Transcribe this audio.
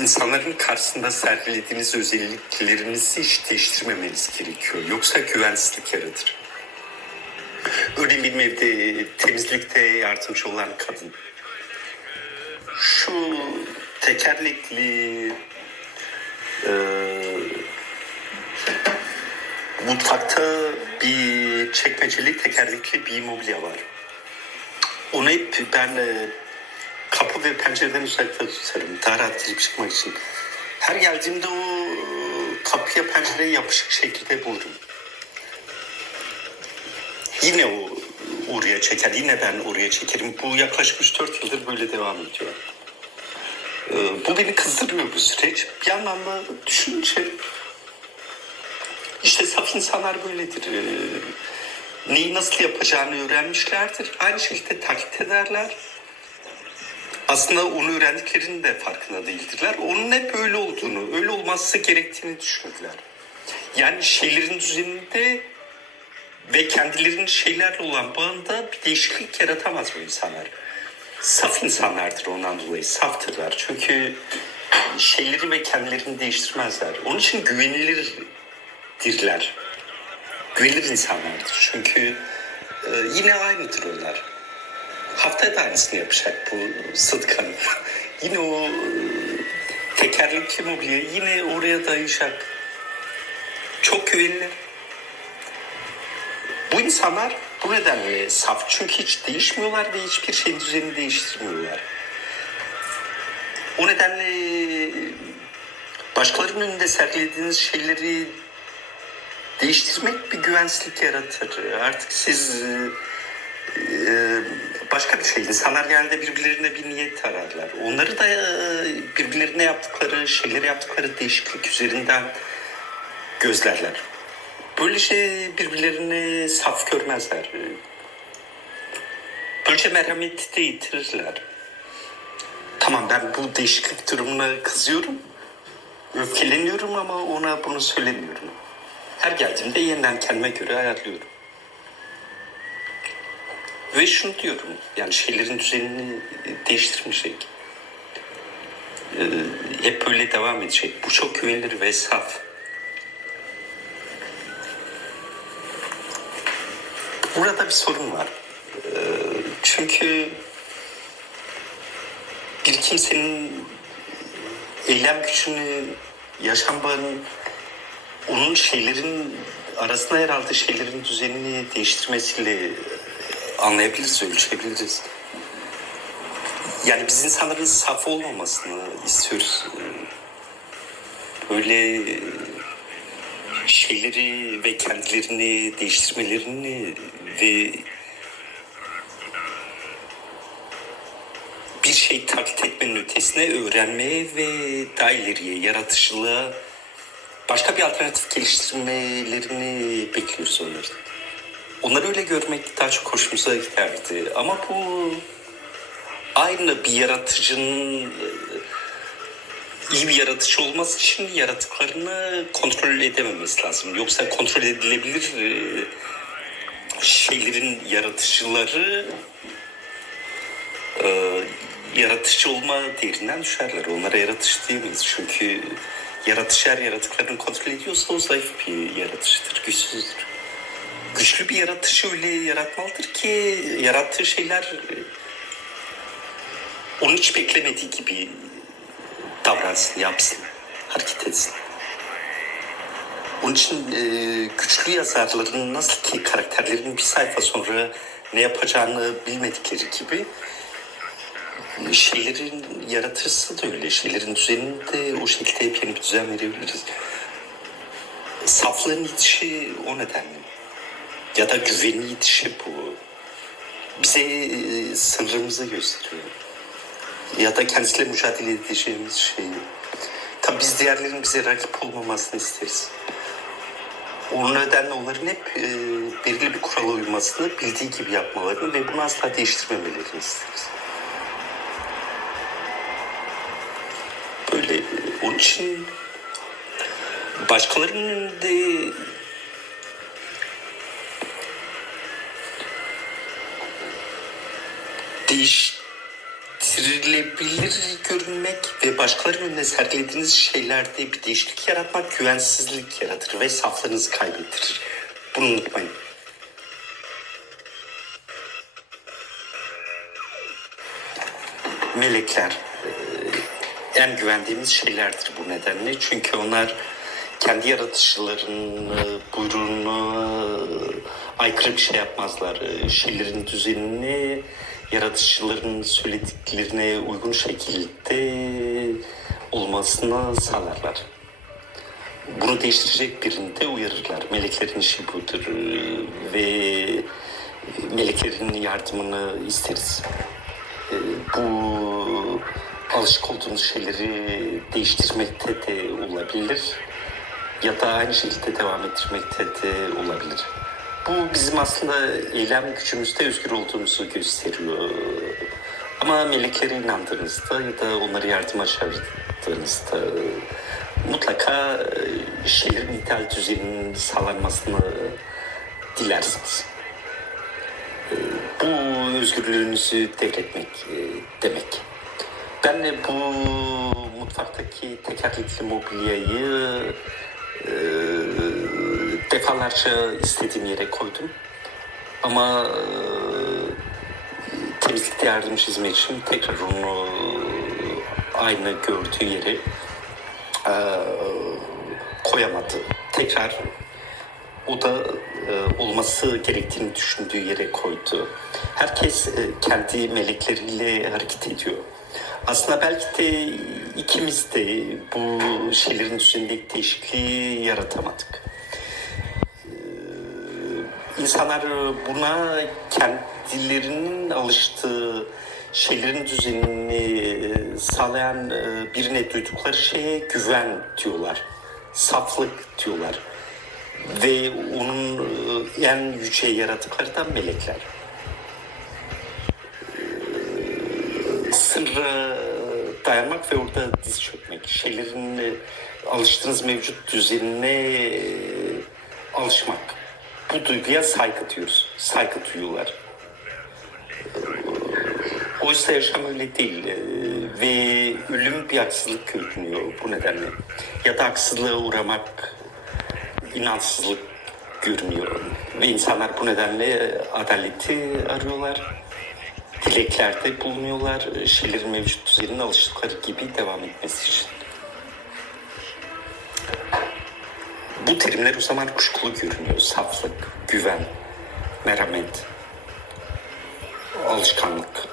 İnsanların karşısında sergilediğiniz özelliklerinizi hiç değiştirmemeniz gerekiyor. Yoksa güvensizlik yaratır. Örneğin benim evde temizlikte yardımcı olan kadın. Şu tekerlekli e, mutfakta bir çekmeceli tekerlekli bir mobilya var. Onu hep ben e, kapı ve pencereden uzakta tutarım. Daha girip çıkmak için. Her geldiğimde o kapıya pencereye yapışık şekilde bulurum. Yine o oraya çeker, yine ben oraya çekerim. Bu yaklaşık 3-4 yıldır böyle devam ediyor. Ee, bu beni kızdırıyor bu süreç. Bir yandan da düşününce işte saf insanlar böyledir. Ee, neyi nasıl yapacağını öğrenmişlerdir. Aynı şekilde taklit ederler. Aslında onu öğrendiklerinin de farkında değildirler. Onun hep öyle olduğunu, öyle olması gerektiğini düşünürler. Yani şeylerin düzeninde ve kendilerinin şeylerle olan bağında bir değişiklik yaratamaz bu insanlar. Saf insanlardır ondan dolayı, saftırlar. Çünkü şeyleri ve kendilerini değiştirmezler. Onun için güvenilirdirler. Güvenilir insanlardır. Çünkü e, yine aynıdır onlar. Haftaya da yapacak bu Sıtkı Yine o e, tekerlekli mobilya yine oraya dayayacak. Çok güvenilir. Bu insanlar bu nedenle saf. Çünkü hiç değişmiyorlar ve hiçbir şeyin düzenini değiştirmiyorlar. O nedenle başkalarının önünde sergilediğiniz şeyleri değiştirmek bir güvensizlik yaratır. Artık siz e, e, başka bir şey. İnsanlar genelde birbirlerine bir niyet ararlar. Onları da e, birbirlerine yaptıkları, şeyleri yaptıkları değişiklik üzerinden gözlerler. Böylece birbirlerini saf görmezler. Böylece merhameti de yitirirler. Tamam ben bu değişiklik durumuna kızıyorum. Öfkeleniyorum ama ona bunu söylemiyorum. Her geldiğimde yeniden kendime göre ayarlıyorum. Ve şunu diyorum, yani şeylerin düzenini değiştirmeyecek. Ee, hep böyle devam edecek. Bu çok güvenilir ve saf. Burada bir sorun var. Ee, çünkü bir kimsenin eylem gücünü, yaşam bağını, onun şeylerin arasında aldığı şeylerin düzenini değiştirmesiyle anlayabiliriz, ölçebiliriz. Yani biz insanların saf olmamasını istiyoruz. Böyle şeyleri ve kendilerini değiştirmelerini ve bir şey taklit etmenin ötesine öğrenmeye ve daha ileriye yaratıcılığa başka bir alternatif geliştirmelerini bekliyoruz onların. Onları öyle görmek daha çok hoşumuza giderdi. Ama bu aynı bir yaratıcının e, iyi bir yaratıcı olması için yaratıklarını kontrol edememesi lazım. Yoksa kontrol edilebilir e, şeylerin yaratıcıları e, yaratıcı olma değerinden düşerler. Onlara yaratıcı diyemeyiz. Çünkü yaratıcı her yaratıklarını kontrol ediyorsa o zayıf bir yaratıcıdır, güçsüzdür. Güçlü bir yaratıcı öyle yaratmalıdır ki yarattığı şeyler e, onun hiç beklemediği gibi davransın, yapsın, hareket etsin. Onun için e, güçlü yazarların nasıl ki karakterlerin bir sayfa sonra ne yapacağını bilmedikleri gibi şeylerin yaratıcısı da öyle. Şeylerin düzenini de o şekilde hep yeni bir düzen verebiliriz. Saflığın yetişi o nedenle. Ya da güvenin yetişi bu. Bize e, gösteriyor ya da kendisiyle mücadele edeceğimiz şey. Tabii biz diğerlerin bize rakip olmamasını isteriz. O nedenle onların hep e, belirli bir kurala uymasını, bildiği gibi yapmalarını ve bunu asla değiştirmemelerini isteriz. Böyle. e, Onun için başkalarının önünde değiş değiştirilebilir görünmek ve başkaları önünde sergilediğiniz şeylerde bir değişiklik yaratmak güvensizlik yaratır ve saflığınızı kaybettirir. Bunu unutmayın. Melekler e, en güvendiğimiz şeylerdir bu nedenle. Çünkü onlar kendi yaratışlarını, buyruğunu aykırı bir şey yapmazlar. E, Şeylerin düzenini yaratışçıların söylediklerine uygun şekilde olmasını sağlarlar. Bunu değiştirecek birini de uyarırlar. Meleklerin işi budur e, ve meleklerin yardımını isteriz. E, Bu alışık olduğumuz şeyleri değiştirmekte de olabilir ya da aynı şekilde devam ettirmekte de olabilir. Bu bizim aslında eylem gücümüzde özgür olduğumuzu gösteriyor. Ama meleklere inandığınızda ya da onları yardıma çağırdığınızda mutlaka e, şeylerin ideal düzeninin sağlanmasını dilersiniz. E, Bu özgürlüğünüzü devretmek e, demek. Ben de bu mutfaktaki tekerlekli mobilyayı e, defalarca istediğim yere koydum. Ama e, temizlikte yardımcı hizmetçim tekrar onu aynı gördüğü yere e, koyamadı. Tekrar o da e, olması gerektiğini düşündüğü yere koydu. Herkes e, kendi melekleriyle hareket ediyor. Aslında belki de ikimiz de bu şeylerin düzenindeki değişikliği yaratamadık. İnsanlar buna kendilerinin alıştığı şeylerin düzenini sağlayan e, birine duydukları şeye güven diyorlar. Saflık diyorlar. Ve onun e, en yüce yaratıkları da melekler. E, Sırra dayanmak ve orada diz çökmek. Şeylerin e, alıştığınız mevcut düzenine e, alışmak. Bu duyguya saygı diyoruz. Saygı duyuyorlar. Oysa yaşam öyle değil Ee, ve ölüm bir haksızlık görünüyor bu nedenle. Ya da haksızlığa uğramak inançsızlık görünüyor. Ve insanlar bu nedenle adaleti arıyorlar. Dileklerde bulunuyorlar. Şeylerin mevcut düzeninin alıştıkları gibi devam etmesi için. Bu terimler o zaman kuşkulu görünüyor. Saflık, güven, merhamet, alışkanlık.